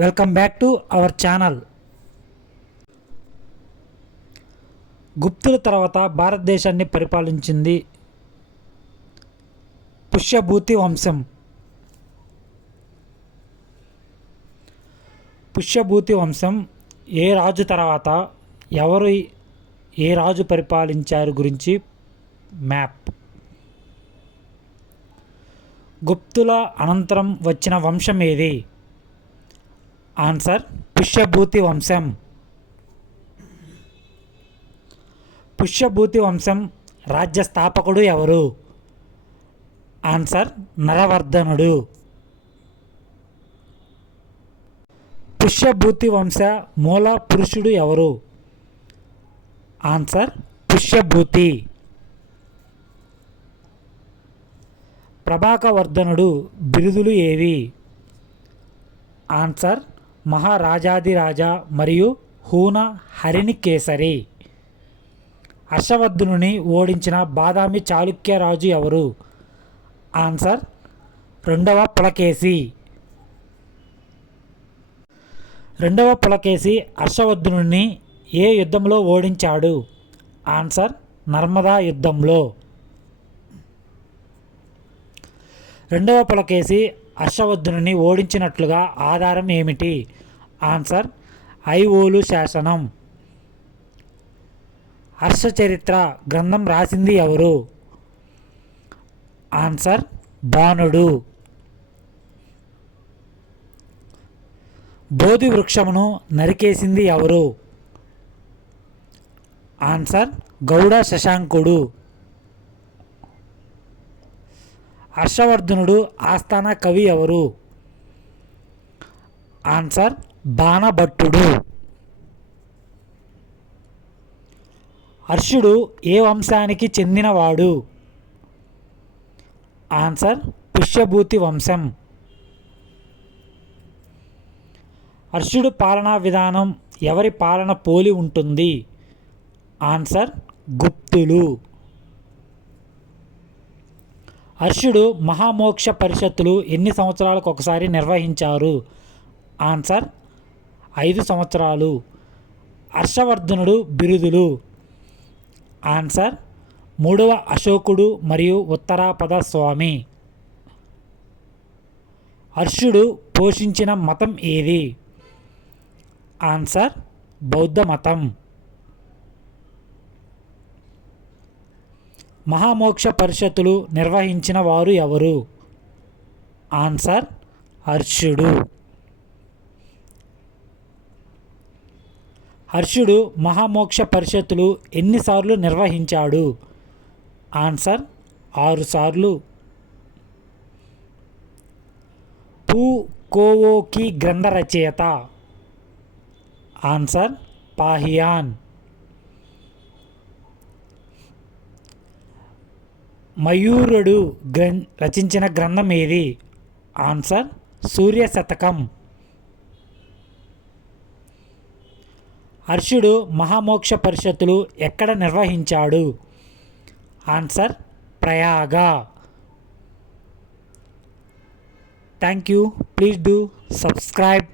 Welcome back to our channel. గుప్తుల తర్వాత భారతదేశాన్ని పరిపాలించింది పుష్యభూతి వంశం. పుష్యభూతి వంశం ఏ రాజు తర్వాత ఎవరు ఏ రాజు పరిపాలించారు గురించి మ్యాప్. గుప్తుల అనంతరం వచ్చిన వంశం ఏది? ఆన్సర్ పుష్యభూతి వంశం. పుష్యభూతి వంశం రాజ్య స్థాపకుడు ఎవరు? ఆన్సర్ నరవర్ధనుడు. పుష్యభూతి వంశ మూల పురుషుడు ఎవరు? ఆన్సర్ పుష్యభూతి. ప్రభాకవర్ధనుడు బిరుదులు ఏవి? ఆన్సర్ మహారాజాదిరాజా మరియు హూన హరిణికేసరి. హర్షవర్ధనుని ఓడించిన బాదామి చాళుక్య రాజు ఎవరు? ఆన్సర్ రెండవ పులకేశి. రెండవ పులకేశి హర్షవర్ధనుని ఏ యుద్ధంలో ఓడించాడు? ఆన్సర్ నర్మదా యుద్ధంలో. రెండవ పులకేశి హర్షవర్ధనుని ఓడించినట్లుగా ఆధారం ఏమిటి? ఆన్సర్ ఐఓలు శాసనం. హర్షచరిత్ర గ్రంథం రాసింది ఎవరు? ఆన్సర్ బాణుడు. బోధి వృక్షమును నరికేసింది ఎవరు? ఆన్సర్ గౌడ శశాంకుడు. హర్షవర్ధనుడు ఆస్థాన కవి ఎవరు? ఆన్సర్ బాణభట్టుడు. హర్షుడు ఏ వంశానికి చెందినవాడు? ఆన్సర్ పుష్యభూతి వంశం. హర్షుడు పాలనా విధానం ఎవరి పాలన పోలి ఉంటుంది? ఆన్సర్ గుప్తులు. హర్షుడు మహామోక్ష పరిషత్తులు ఎన్ని సంవత్సరాలకు ఒకసారి నిర్వహించారు? ఆన్సర్ 5 సంవత్సరాలు. హర్షవర్ధనుడు బిరుదులు? ఆన్సర్ 3వ అశోకుడు మరియు ఉత్తరాపద స్వామి. హర్షుడు పోషించిన మతం ఏది? ఆన్సర్ బౌద్ధ మతం. మహామోక్ష పరిషత్తులు నిర్వహించిన వారు ఎవరు? ఆన్సర్ హర్షుడు. హర్షుడు మహామోక్ష పరిషత్తులు ఎన్నిసార్లు నిర్వహించాడు? ఆన్సర్ 6 సార్లు. కోవోకి గ్రంథ రచయిత? ఆన్సర్ పాహియాన్. మయూరుడు రచించిన గ్రంథం ఏది? ఆన్సర్ సూర్య శతకం. హర్షుడు మహామోక్ష పరిషత్తులు ఎక్కడ నిర్వహించాడు? Answer Prayag. Thank you. Please do subscribe.